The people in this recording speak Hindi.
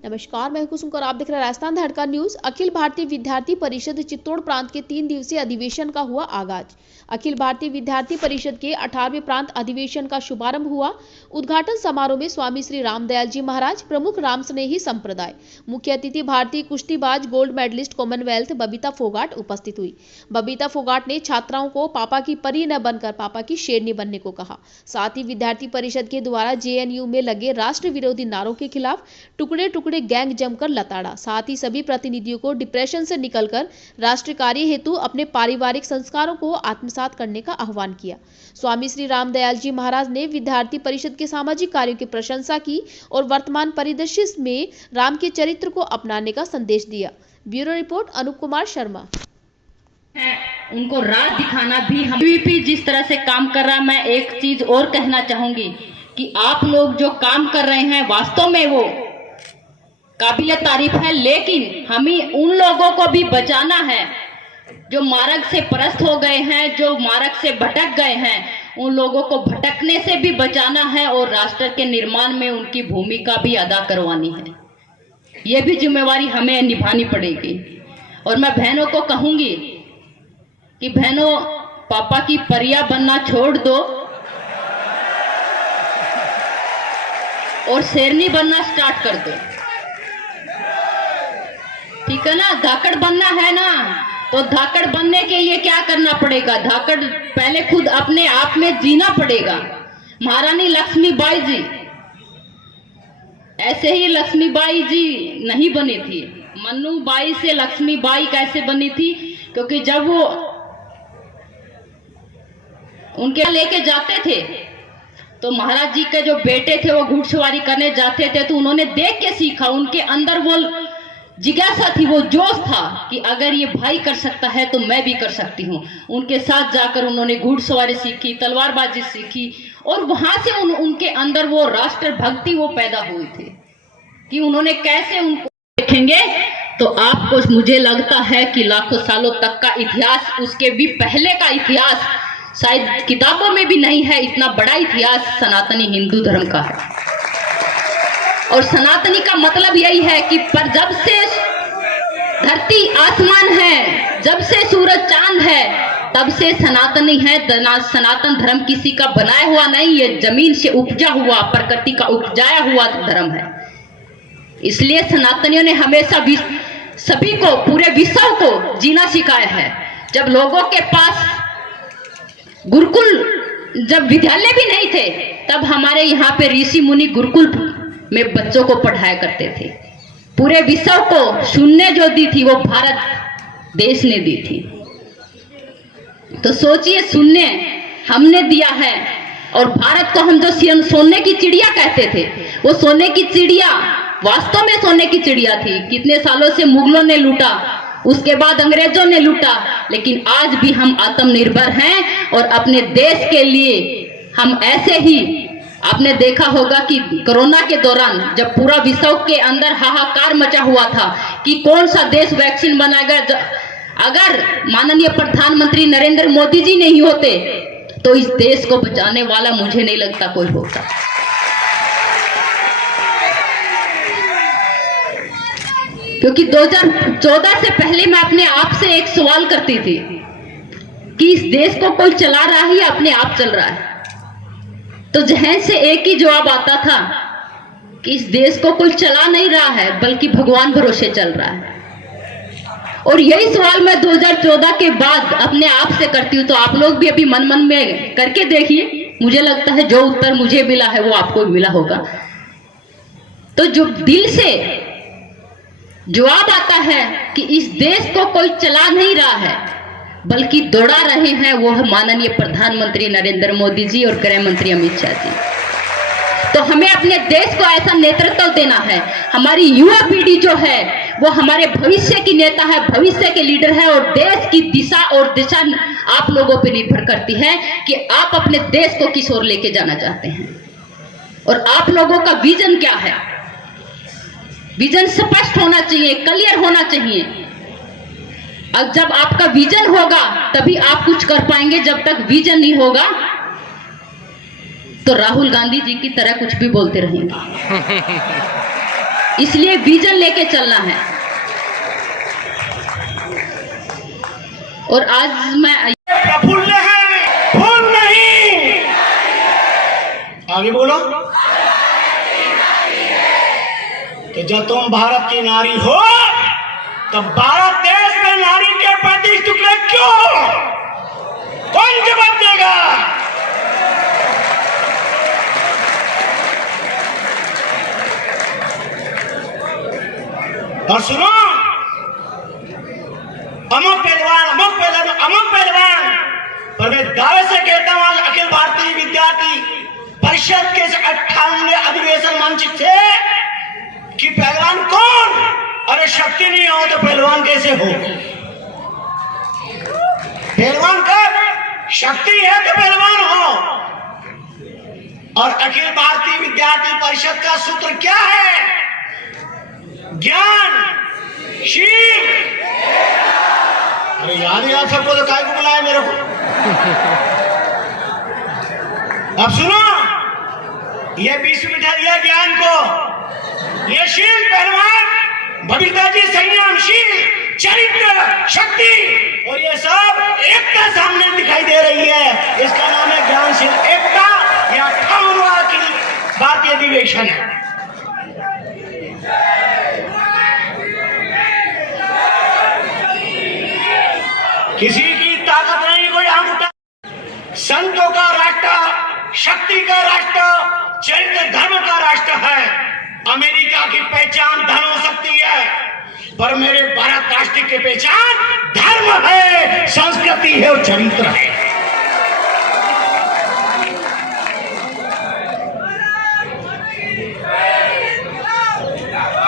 नमस्कार, मैं कुसुम और आप देख रहे हैं राजस्थान धड़का न्यूज। अखिल भारतीय विद्यार्थी परिषद चित्तौड़ प्रांत के 3 दिवसीय अधिवेशन का हुआ आगाज। अखिल भारतीय विद्यार्थी परिषद के 18वें प्रांत अधिवेशन का शुभारंभ हुआ। उद्घाटन समारोह में स्वामी श्री रामदयाल जी महाराज, प्रमुख राम स्नेही संप्रदाय, मुख्य अतिथि भारतीय कुश्तीबाज gold medalist Commonwealth Babita Phogat उपस्थित हुई। बबीता फोगाट ने छात्राओं को पापा की परी न बनकर पापा की शेरनी बनने को कहा। साथ ही विद्यार्थी परिषद के द्वारा JNU में लगे राष्ट्र विरोधी नारों के खिलाफ टुकड़े टुकड़े गैंग जमकर लताड़ा। साथ ही सभी प्रतिनिधियों को डिप्रेशन से निकलकर राष्ट्र कार्य हेतु अपने पारिवारिक संस्कारों को आत्मसात करने का आह्वान किया। स्वामी श्री रामदयाल जी महाराज ने विद्यार्थी परिषद के सामाजिक कार्यों की प्रशंसा की और वर्तमान परिदृश्य में राम के चरित्र को अपनाने का संदेश दिया। Bureau report Anup Kumar Sharma. उनको राह दिखाना भी हम PVP जिस तरह से काम कर रहा, मैं एक चीज और कहना चाहूंगी कि आप लोग जो काम कर रहे हैं वास्तव में वो काबिल तारीफ है, लेकिन हमें उन लोगों को भी बचाना है जो मार्ग से परस्त हो गए हैं, जो मार्ग से भटक गए हैं। उन लोगों को भटकने से भी बचाना है और राष्ट्र के निर्माण में उनकी भूमिका भी अदा करवानी है। ये भी जिम्मेवारी हमें निभानी पड़ेगी। और मैं बहनों को कहूंगी कि बहनों, पापा की परिया बनना छोड़ दो और शेरनी बनना स्टार्ट कर दो, ठीक है ना। धाकड़ बनना है ना, तो धाकड़ बनने के लिए क्या करना पड़ेगा? धाकड़ पहले खुद अपने आप में जीना पड़ेगा। महारानी लक्ष्मीबाई जी ऐसे ही लक्ष्मीबाई जी नहीं बनी थी। मन्नूबाई से लक्ष्मीबाई कैसे बनी थी? क्योंकि जब वो उनके लेके जाते थे तो महाराज जी के जो बेटे थे वो घुड़सवारी करने जाते थे, तो उन्होंने देख के सीखा। उनके अंदर वो जिज्ञासा थी, वो जोश था कि अगर ये भाई कर सकता है तो मैं भी कर सकती हूँ। उनके साथ जाकर उन्होंने घुड़सवारी सीखी, तलवारबाजी सीखी और वहां से उनके अंदर वो राष्ट्र भक्ति वो पैदा हुई थी कि उन्होंने कैसे उनको देखेंगे तो आपको मुझे लगता है कि लाखों सालों तक का इतिहास, उसके भी पहले का इतिहास शायद किताबों में भी नहीं है। इतना बड़ा इतिहास सनातनी हिंदू धर्म का है। और सनातनी का मतलब यही है कि पर जब से धरती आसमान है, जब से सूरज चांद है, तब से सनातनी है। सनातन धर्म किसी का बनाया हुआ नहीं, ये जमीन से उपजा हुआ, प्रकृति का उपजाया हुआ धर्म है। इसलिए सनातनियों ने हमेशा सभी को, पूरे विश्व को जीना सिखाया है। जब लोगों के पास गुरुकुल, जब विद्यालय भी नहीं थे, तब हमारे यहाँ पे ऋषि मुनि गुरुकुल में बच्चों को पढ़ाया करते थे। पूरे विश्व को शून्य जो दी थी वो भारत देश ने दी थी। तो सोचिए, शून्य हमने दिया है और भारत को हम जो सोने की चिड़िया कहते थे, वो सोने की चिड़िया वास्तव में सोने की चिड़िया थी। कितने सालों से मुगलों ने लूटा, उसके बाद अंग्रेजों ने लूटा, लेकिन आज भी हम आत्मनिर्भर हैं और अपने देश के लिए हम ऐसे ही। आपने देखा होगा कि कोरोना के दौरान जब पूरा विश्व के अंदर हाहाकार मचा हुआ था कि कौन सा देश वैक्सीन बनाएगा, अगर माननीय प्रधानमंत्री नरेंद्र मोदी जी नहीं होते तो इस देश को बचाने वाला मुझे नहीं लगता कोई होता। क्योंकि 2014 से पहले मैं अपने आप से एक सवाल करती थी कि इस देश को कोई चला रहा है या अपने आप चल रहा है? तो जहन से एक ही जवाब आता था कि इस देश को कोई चला नहीं रहा है, बल्कि भगवान भरोसे चल रहा है। और यही सवाल मैं 2014 के बाद अपने आप से करती हूँ। तो आप लोग भी अभी मन मन में करके देखिए, मुझे लगता है जो उत्तर मुझे मिला है वो आपको भी मिला होगा। तो जो दिल से जवाब आता है कि इस देश को कोई चला नहीं रहा है, बल्कि दौड़ा रहे हैं, वो है माननीय प्रधानमंत्री नरेंद्र मोदी जी और गृह मंत्री अमित शाह जी। तो हमें अपने देश को ऐसा नेतृत्व देना है। हमारी युवा पीढ़ी जो है वो हमारे भविष्य की नेता है, भविष्य के लीडर है। और देश की दिशा और दिशा आप लोगों पर निर्भर करती है कि आप अपने देश को किस ओर लेके जाना चाहते हैं और आप लोगों का विजन क्या है। विजन स्पष्ट होना चाहिए, क्लियर होना चाहिए। अब जब आपका विजन होगा तभी आप कुछ कर पाएंगे, जब तक विजन नहीं होगा तो राहुल गांधी जी की तरह कुछ भी बोलते रहेंगे। इसलिए विजन लेके चलना है। और आज मैं प्रफुल्ल है, फूल नहीं। आगे बोलो। तो जब तुम भारत की नारी हो तो भारत देश में नारी के 35 टुकड़े क्यों? कौन जवाब देगा? और सुनो, अमुक पहलवान पर मैं दावे से कहता हूं आज अखिल भारतीय विद्यार्थी परिषद के 58वें अधिवेशन मंच से कि पहलवान कौन? अरे शक्ति नहीं हो तो पहलवान कैसे हो? पहलवान का शक्ति है तो पहलवान हो। और अखिल भारतीय विद्यार्थी परिषद का सूत्र क्या है? ज्ञान, शील। अरे याद है आप सबको, तो काय को बुलाया मेरे को? अब सुनो, ये विश्वविद्यालय ज्ञान को, ये शील पहलवान, भविता जी संयमशील, चरित्र, शक्ति, और ये सब एकता सामने दिखाई दे रही है। इसका नाम है ज्ञानशील एकता। यह 58वां की भारतीय अधिवेशन है। किसी की ताकत नहीं, कोई हम संतों का राष्ट्र, शक्ति का राष्ट्र, चरित्र धर्म का राष्ट्र है। अमेरिका की पहचान धन हो सकती है, पर मेरे भारत राष्ट्र की पहचान धर्म है, संस्कृति है और चरित्र है।